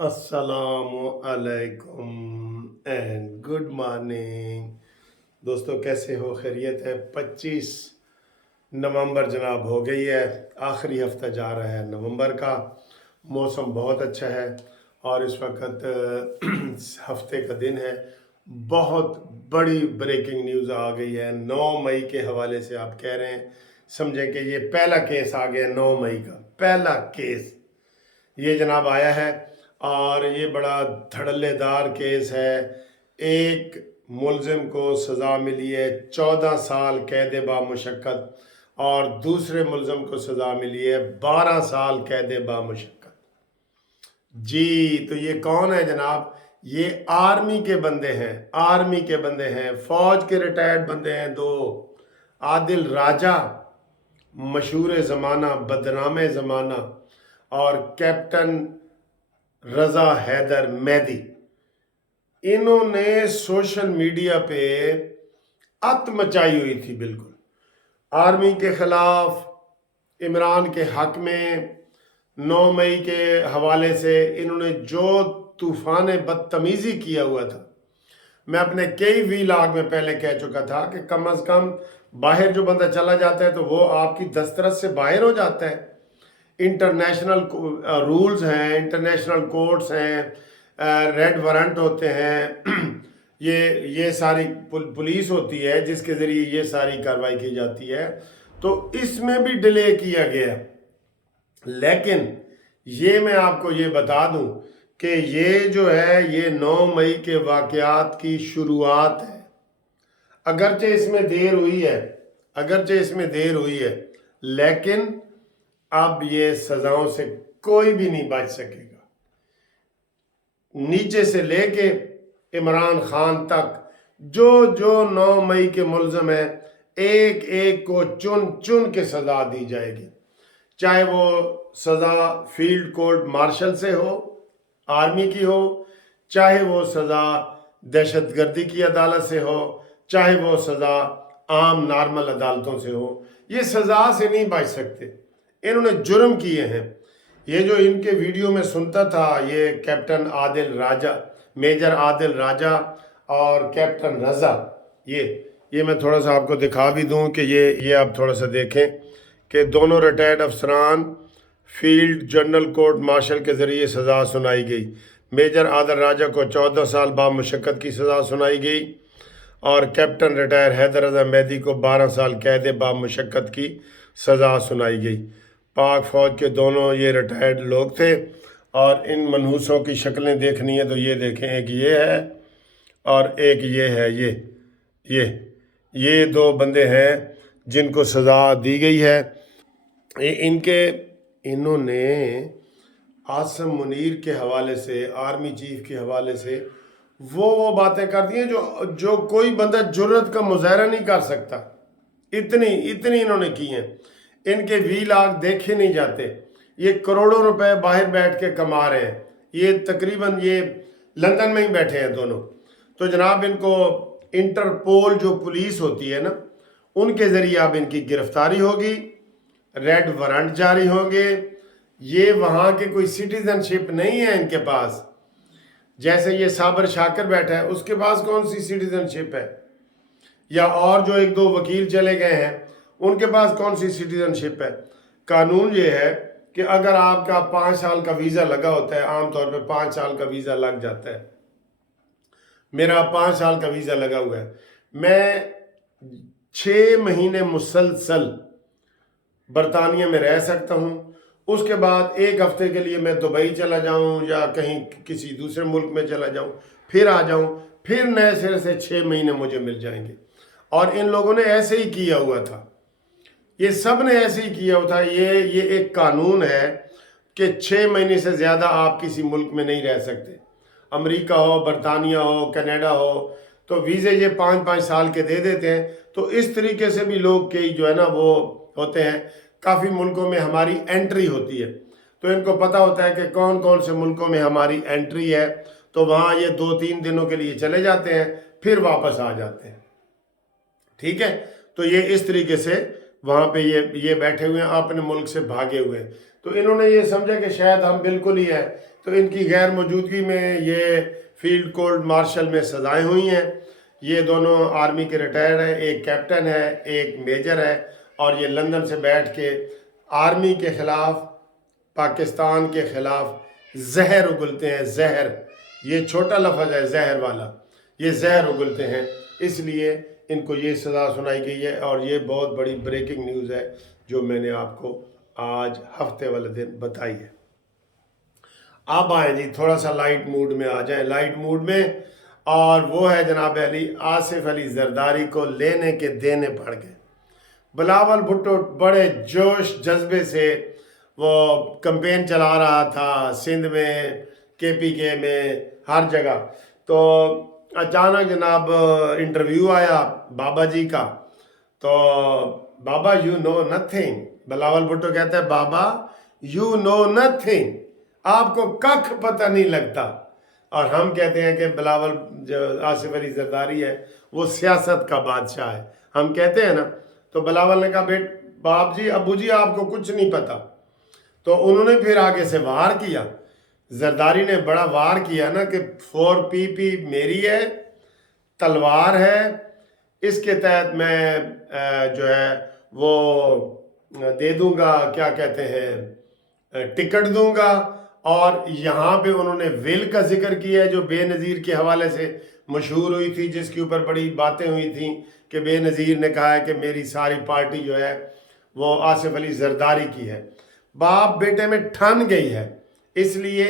अस्सलामु अलैकुम and good morning. दोस्तों कैसे हो? खैरियत है? 25 नवंबर जनाब हो गई है, आखिरी हफ्ता जा रहा है नवंबर का। मौसम बहुत अच्छा है और इस वक्त हफ्ते का दिन है। बहुत बड़ी ब्रेकिंग न्यूज़ आ गई है 9 मई के हवाले से। आप कह रहे हैं, समझें कि ये पहला केस आ गया 9 मई का पहला केस ये जनाब आया है और ये बड़ा धड़ल्लेदार केस है। एक मुलजिम को सज़ा मिली है 14 साल कैद बामुशक्कत और दूसरे मुलजिम को सज़ा मिली है 12 साल कैद बामुशक्कत। जी, तो ये कौन है जनाब? ये आर्मी के बंदे हैं, आर्मी के बंदे हैं, फौज के रिटायर्ड बंदे हैं दो। आदिल राजा, मशहूर ज़माना, बदनाम ज़माना, और कैप्टन रज़ा हैदर मेहदी। इन्होंने सोशल मीडिया पे अत मचाई हुई थी, बिल्कुल आर्मी के खिलाफ, इमरान के हक में। 9 मई के हवाले से इन्होंने जो तूफान बदतमीज़ी किया हुआ था, मैं अपने कई वीलॉग में पहले कह चुका था कि कम अज़ कम बाहर जो बंदा चला जाता है तो वो आपकी दस्तरस से बाहर हो जाता है। इंटरनेशनल रूल्स हैं, इंटरनेशनल कोर्ट्स हैं, रेड वारंट होते हैं ये सारी पुलिस होती है जिसके ज़रिए ये सारी कार्रवाई की जाती है। तो इसमें भी डिले किया गया, लेकिन ये मैं आपको ये बता दूं कि ये जो है ये 9 मई के वाक़यात की शुरुआत है। अगरचे इसमें देर हुई है, अगरचे इसमें देर हुई है, लेकिन अब ये सजाओं से कोई भी नहीं बच सकेगा। नीचे से लेके इमरान खान तक जो जो 9 मई के मुलज़िम है, एक एक को चुन चुन के सज़ा दी जाएगी। चाहे वो सज़ा फील्ड कोर्ट मार्शल से हो, आर्मी की हो, चाहे वो सज़ा दहशतगर्दी की अदालत से हो, चाहे वो सज़ा आम नॉर्मल अदालतों से हो, ये सज़ा से नहीं बच सकते। इन्होंने जुर्म किए हैं। ये जो इनके वीडियो में सुनता था, ये कैप्टन आदिल राजा, मेजर आदिल राजा और कैप्टन रज़ा, ये मैं थोड़ा सा आपको दिखा भी दूं कि ये आप थोड़ा सा देखें कि दोनों रिटायर्ड अफसरान फील्ड जनरल कोर्ट मार्शल के ज़रिए सज़ा सुनाई गई। मेजर आदिल राजा को 14 साल बामुशक्कत की सज़ा सुनाई गई और कैप्टन रिटायर हैदर रज़ा मेहदी को 12 साल कैद बामुशक्कत की सज़ा सुनाई गई। पाक फ़ौज के दोनों ये रिटायर्ड लोग थे और इन मनहूसों की शक्लें देखनी है तो ये देखें, एक ये है और एक ये है। ये दो बंदे हैं जिनको सज़ा दी गई है। इन्होंने आसम मुनीर के हवाले से, आर्मी चीफ के हवाले से वो बातें कर दी हैं जो कोई बंदा जुर्रत का मुजाहरा नहीं कर सकता। इतनी इन्होंने की हैं। इनके वीलॉग देखे नहीं जाते। ये करोड़ों रुपए बाहर बैठ के कमा रहे हैं। ये तकरीबन ये लंदन में ही बैठे हैं दोनों। तो जनाब इनको इंटरपोल जो पुलिस होती है ना, उनके ज़रिए अब इनकी गिरफ्तारी होगी, रेड वारंट जारी होंगे। ये वहाँ के कोई सिटीजनशिप नहीं है इनके पास। जैसे ये साबर शाकर बैठा है, उसके पास कौन सी सिटीजनशिप है? या और जो एक दो वकील चले गए हैं, उनके पास कौन सी सिटीजनशिप है? कानून ये है कि अगर आपका 5 साल का वीज़ा लगा होता है, आमतौर पे 5 साल का वीज़ा लग जाता है। मेरा 5 साल का वीज़ा लगा हुआ है। मैं 6 महीने मुसलसल बरतानिया में रह सकता हूँ। उसके बाद 1 हफ्ते के लिए मैं दुबई चला जाऊँ या कहीं किसी दूसरे मुल्क में चला जाऊँ, फिर आ जाऊँ, फिर नए सिरे से 6 महीने मुझे मिल जाएंगे। और इन लोगों ने ऐसे ही किया हुआ था, ये सब ने ऐसे ही किया हुआ था। ये एक कानून है कि 6 महीने से ज़्यादा आप किसी मुल्क में नहीं रह सकते। अमेरिका हो, बरतानिया हो, कनाडा हो, तो वीज़े ये 5-5 साल के दे देते हैं। तो इस तरीके से भी लोग कई जो है ना वो होते हैं। काफ़ी मुल्कों में हमारी एंट्री होती है, तो इनको पता होता है कि कौन कौन से मुल्कों में हमारी एंट्री है। तो वहाँ ये 2-3 दिनों के लिए चले जाते हैं, फिर वापस आ जाते हैं। ठीक है, तो ये इस तरीके से वहाँ पे ये बैठे हुए हैं, अपने मुल्क से भागे हुए हैं। تو انہوں نے یہ سمجھا کہ شاید ہم بالکل ہی ہے، تو ان کی غیر موجودگی میں یہ فیلڈ کورٹ مارشل میں سزائیں ہوئی ہیں۔ یہ دونوں آرمی کے ریٹائرڈ ہیں، ایک کیپٹن ہے ایک میجر ہے، اور یہ لندن سے بیٹھ کے آرمی کے خلاف، پاکستان کے خلاف زہر اگلتے ہیں۔ زہر، یہ چھوٹا لفظ ہے زہر والا، یہ زہر اگلتے ہیں، اس لیے ان کو یہ سزا سنائی گئی ہے۔ اور یہ بہت بڑی بریکنگ نیوز ہے جو میں نے آپ کو آج ہفتے والے دن بتائی ہے۔ اب آئیں جی تھوڑا سا لائٹ موڈ میں آ جائیں، لائٹ موڈ میں، اور وہ ہے جناب علی آصف علی زرداری کو لینے کے دینے پڑ گئے۔ بلاول بھٹو بڑے جوش جذبے سے وہ کمپین چلا رہا تھا سندھ میں، کے پی کے میں، ہر جگہ، تو اچانک جناب انٹرویو آیا بابا جی کا، تو بابا you know nothing, Bilawal Bhutto کہتا ہے بابا یو نو نتھنگ، آپ کو ککھ پتہ نہیں لگتا۔ اور ہم کہتے ہیں کہ بلاول جو آصف علی زرداری ہے وہ سیاست کا بادشاہ ہے، ہم کہتے ہیں نا۔ تو بلاول نے کہا باپ جی ابو جی آپ کو کچھ نہیں پتا۔ تو انہوں نے پھر آگے سے وار کیا، زرداری نے بڑا وار کیا نا کہ 4PP میری ہے، تلوار ہے، اس کے تحت میں جو ہے وہ دے دوں گا، کیا کہتے ہیں، ٹکٹ دوں گا۔ اور یہاں پہ انہوں نے ول کا ذکر کیا ہے جو بے نظیر کے حوالے سے مشہور ہوئی تھی، جس کے اوپر بڑی باتیں ہوئی تھیں کہ بے نظیر نے کہا ہے کہ میری ساری پارٹی جو ہے وہ آصف علی زرداری کی ہے۔ باپ بیٹے میں ٹھن گئی ہے، اس لیے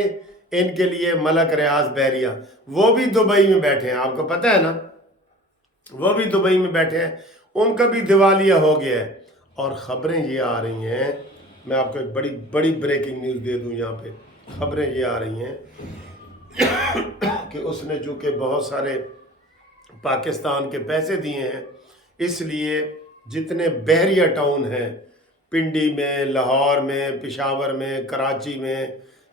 ان کے لیے ملک ریاض بحریہ وہ بھی دبئی میں بیٹھے ہیں، آپ کو پتہ ہے نا، وہ بھی دبئی میں بیٹھے ہیں، ان کا بھی دیوالیہ ہو گیا ہے۔ اور خبریں یہ آ رہی ہیں، میں آپ کو ایک بڑی بڑی بریکنگ نیوز دے دوں یہاں پہ، خبریں یہ آ رہی ہیں کہ اس نے چونکہ بہت سارے پاکستان کے پیسے دیے ہیں، اس لیے جتنے بحریہ ٹاؤن ہیں، پنڈی میں، لاہور میں، پشاور میں، کراچی میں،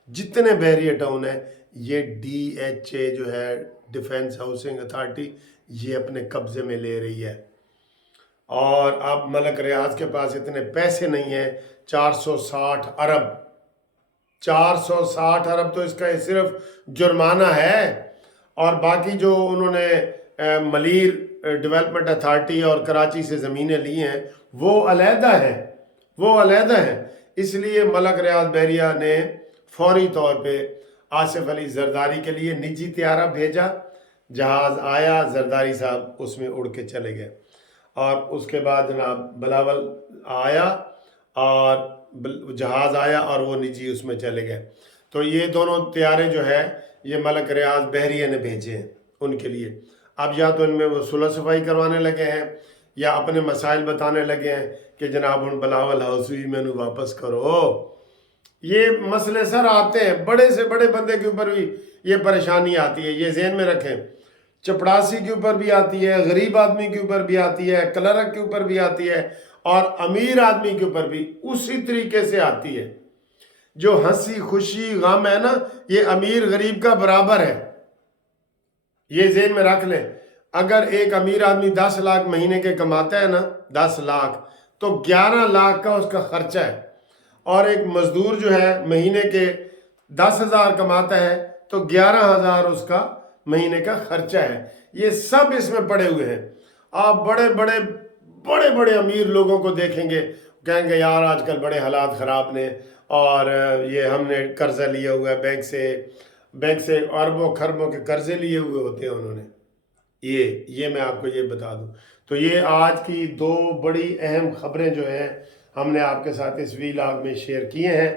جتنے بحریہ ٹاؤن ہیں، یہ DHA جو ہے ڈیفنس ہاؤسنگ اتھارٹی، یہ اپنے قبضے میں لے رہی ہے۔ اور اب ملک ریاض کے پاس اتنے پیسے نہیں ہیں، 460 ارب، 460 ارب تو اس کا صرف جرمانہ ہے، اور باقی جو انہوں نے ملیر ڈیولپمنٹ اتھارٹی اور کراچی سے زمینیں لی ہیں وہ علیحدہ ہیں، وہ علیحدہ ہیں۔ اس لیے ملک ریاض بحریہ نے فوری طور پہ آصف علی زرداری کے لیے نجی طیارہ بھیجا، جہاز آیا، زرداری صاحب اس میں اڑ کے چلے گئے، اور اس کے بعد جناب بلاول آیا اور جہاز آیا اور وہ نجی اس میں چلے گئے۔ تو یہ دونوں طیارے جو ہے یہ ملک ریاض بحریہ نے بھیجے ہیں ان کے لیے۔ اب یا تو ان میں وہ صلح صفائی کروانے لگے ہیں یا اپنے مسائل بتانے لگے ہیں کہ جناب ان بلاول حوثی میں نو واپس کرو۔ یہ مسئلے سر آتے ہیں، بڑے سے بڑے بندے کے اوپر بھی یہ پریشانی آتی ہے، یہ ذہن میں رکھیں۔ چپڑاسی کے اوپر بھی آتی ہے، غریب آدمی کے اوپر بھی آتی ہے، کلرک کے اوپر بھی آتی ہے، اور امیر آدمی کے اوپر بھی اسی طریقے سے آتی ہے۔ جو ہنسی خوشی غم ہے نا، یہ امیر غریب کا برابر ہے، یہ ذہن میں رکھ لیں۔ اگر ایک امیر آدمی 10 لاکھ مہینے کے کماتا ہے نا، 10 لاکھ، تو 11 لاکھ کا اس کا خرچہ ہے، اور ایک مزدور جو ہے مہینے کے 10,000 کماتا ہے تو 11,000 اس کا مہینے کا خرچہ ہے۔ یہ سب اس میں پڑے ہوئے ہیں۔ آپ بڑے بڑے بڑے بڑے امیر لوگوں کو دیکھیں گے، کہیں گے یار آج کل بڑے حالات خراب نے، اور یہ ہم نے قرضہ لیا ہوا ہے بینک سے اربوں خربوں کے قرضے لیے ہوئے ہوتے ہیں انہوں نے۔ یہ میں آپ کو یہ بتا دوں۔ تو یہ آج کی 2 بڑی اہم خبریں جو ہیں ہم نے آپ کے ساتھ اس ویلاگ میں شیئر کیے ہیں،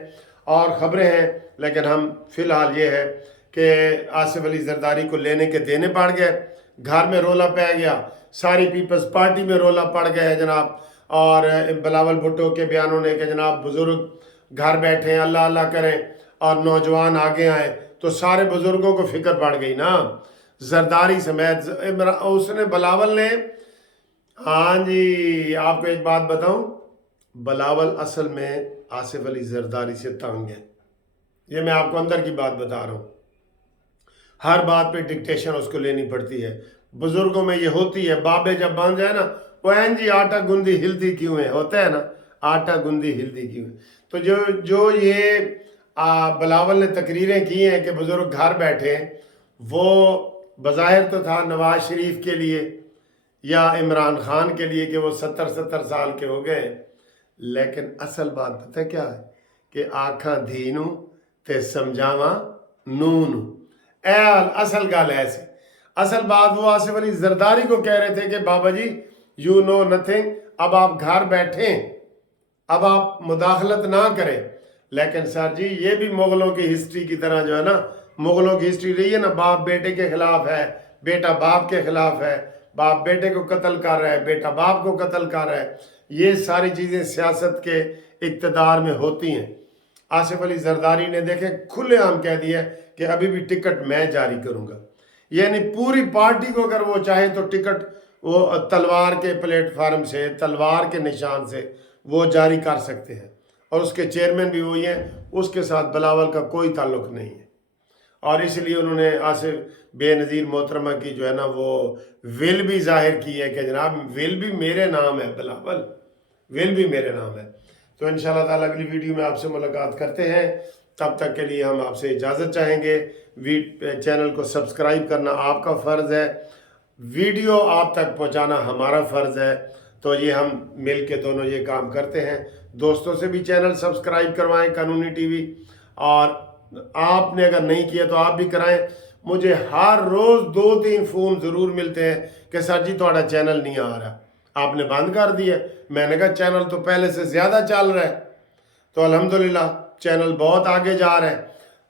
اور خبریں ہیں، لیکن ہم فی الحال یہ ہے کہ آصف علی زرداری کو لینے کے دینے پڑ گئے، گھر میں رولا پہ گیا، ساری پیپلز پارٹی میں رولا پڑ گیا ہے جناب، اور بلاول بھٹو کے بیانوں نے کہ جناب بزرگ گھر بیٹھے ہیں، اللہ اللہ کریں، اور نوجوان آگے آئیں، تو سارے بزرگوں کو فکر پڑ گئی نا، زرداری سمیت۔ اس نے بلاول نے، ہاں جی آپ کو ایک بات بتاؤں، بلاول اصل میں آصف علی زرداری سے تنگ ہے، یہ میں آپ کو اندر کی بات بتا رہا ہوں۔ ہر بات پہ ڈکٹیشن اس کو لینی پڑتی ہے، بزرگوں میں یہ ہوتی ہے، بابے جب بن جائے نا، وہ این جی آٹا گندی ہلتی کیوں ہے، ہوتا ہے نا، आटा गूंदी हिल्दी की हुई। तो जो ये बिलावल ने तकरीरें की हैं कि बुजुर्ग घर बैठे, वो बज़ाहिर तो था नवाज शरीफ के लिए या इमरान खान के लिए कि वो 70 साल के हो गए, लेकिन असल बात पता क्या है कि आखा धीनू ते समझावा नूनू। असल गल ऐसी, असल बात वो आसिफ अली जरदारी को कह रहे थे कि बाबा जी यू नो नथिंग, अब आप घर बैठें, अब आप मुदाखलत ना करें। लेकिन सर जी ये भी मुगलों की हिस्ट्री की तरह जो है ना, मुगलों की हिस्ट्री रही है ना, बाप बेटे के खिलाफ है, बेटा बाप के खिलाफ है, बाप बेटे को कत्ल कर रहा है, बेटा बाप को कत्ल कर रहा है। ये सारी चीज़ें सियासत के इक़्तिदार में होती हैं। आसिफ अली जरदारी ने देखे खुलेआम कह दिया कि अभी भी टिकट मैं जारी करूँगा, यानी पूरी पार्टी को अगर वो चाहे तो टिकट वो तलवार के प्लेटफार्म से, तलवार के निशान से वो जारी कर सकते हैं, और उसके चेयरमैन भी वही हैं, उसके साथ बिलावल का कोई ताल्लुक नहीं है। और इसलिए उन्होंने आसिफ बेनज़ीर मोहतरमा की जो है ना वो विल भी जाहिर की है कि जनाब विल भी मेरे नाम है, बिलावल विल भी मेरे नाम है। तो इंशाल्लाह ताला अगली वीडियो में आपसे मुलाकात करते हैं, तब तक के लिए हम आपसे इजाज़त चाहेंगे। चैनल को सब्सक्राइब करना आपका फ़र्ज़ है, वीडियो आप तक पहुंचाना हमारा फ़र्ज़ है। तो ये हम मिल के दोनों ये काम करते हैं। दोस्तों से भी चैनल सब्सक्राइब करवाएं कानूनी टीवी, और आपने अगर नहीं किया तो आप भी कराएं। मुझे हर रोज़ 2-3 फ़ोन ज़रूर मिलते हैं कि सर जी थोड़ा चैनल नहीं आ रहा, आपने बंद कर दिया। मैंने कहा चैनल तो पहले से ज़्यादा चल रहा है। तो अल्हम्दुलिल्लाह चैनल बहुत आगे जा रहा है।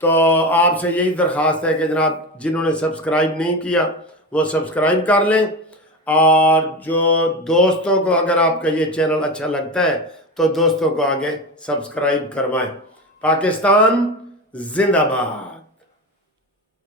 तो आपसे यही दरख्वास्त है कि जनाब जिन्होंने सब्सक्राइब नहीं किया वो सब्सक्राइब कर लें, और जो दोस्तों को अगर आपका ये चैनल अच्छा लगता है तो दोस्तों को आगे सब्सक्राइब करवाएं। पाकिस्तान जिंदाबाद।